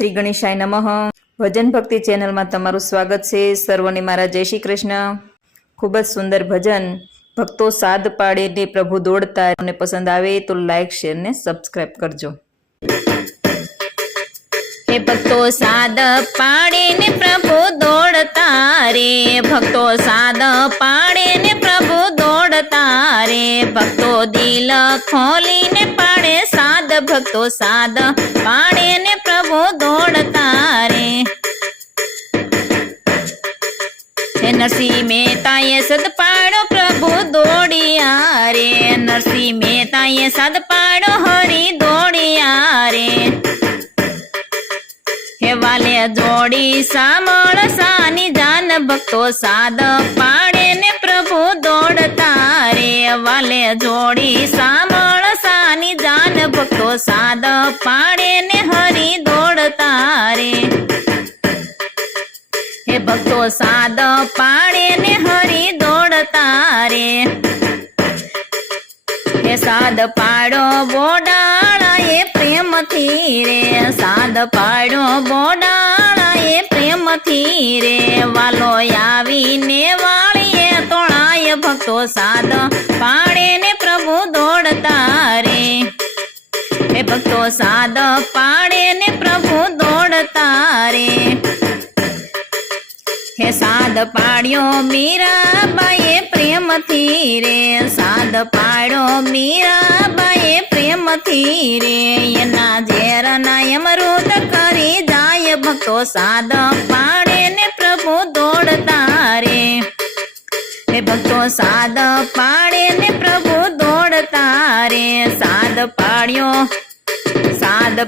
श्री गणेशाय नमः। भजन भक्ति चेनल में तमारुं स्वागत है। सर्वने मारा जय श्री कृष्ण। खूब ज सुंदर भजन भक्तों साद पाड़े ने प्रभु दौड़ता ने पसंद आवे तो लाइक शेर ने सब्सक्राइब करजो। हे भक्तों साद पाड़े ने प्रभु दौड़ता रे, भक्तों साद पाड़े ने प्रभु दौड़ता रे, भक्तों दिल खोली ने पाड़े साद, भक्तों साद पाड़े ने प्रभु दौड़ता रे। हे नरसिंह मेहता ये सद पाड़ो प्रभु दौड़िया रे, नरसिंह मेहता ये सद पाड़ो हरि दौड़िया रे। हे वाले जोड़ी सामोल सानी जान, भक्तों साद पाड़े ने प्रभु दौड़ता रे, वाले जोड़ी सामोल सानी जान, भक्तों साद पाड़े ने हरि दौड़ता रे। हे भक्तों साद पाड़े ने हरि दौड़ता रे। हे साद पाड़ो बोडाड़ा ये प्रेम थी रे, साद पाड़ो बोडाड़ा ये प्रेम थी रे, वालो यावी ने वालिए तोड़ाय, भक्तों साद पाड़े ने प्रभु दौड़ता रे। हे भक्तों साद पाड़े ने प्रभु दौड़ता रे। हे साद पाड़ियो मीरा बाये प्रेम थी रे, साद पाड़ो मीरा बाये प्रेम थी रे, ये ना जेर ना अमृत करी जाय, भक्तों साद पाड़े ने प्रभु दौड़ता रे। हे भक्तों साद पाड़े ने प्रभु दौड़ता रे। साद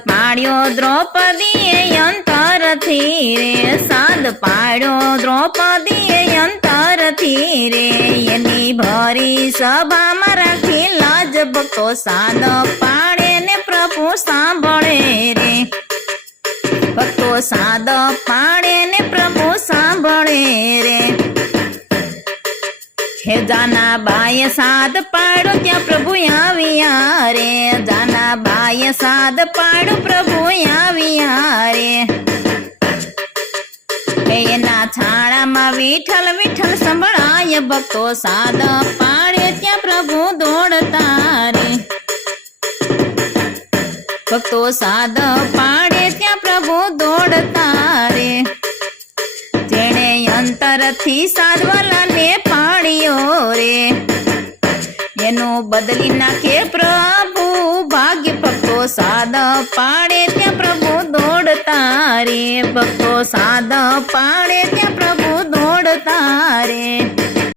पाड़ियो द्रौपदी अंतर थी रे, साद पाड़ो द्रौपदी अंतर थी रे, एनी भरी सभा में राखी लाज, भक्तों साद पाड़े ने प्रभु सांभळे रे, भक्तों साद पाड़े ने प्रभु सांभळे रे। हे जाना बाय साद पाड़ो त्या प्रभु आविया रे, जाना बाय साद पाड़ो प्रभु आविया रे। हे ना छाड़ा मा विठल विठल संभळाय, भक्तों साद पाड़े त्या प्रभु दौड़ता रे, भक्तों साद पाड़े त्या प्रभु दौड़ता रे। जेने अंतर थी साधवाला ने पाड़ियो रे, एनो बदली नाखे प्रभु भाग्य, भक्तों साद पाड़े त्या प्रभु दौड़ता रे, भक्तों साद पाड़े त्या प्रभु दौड़ता रे।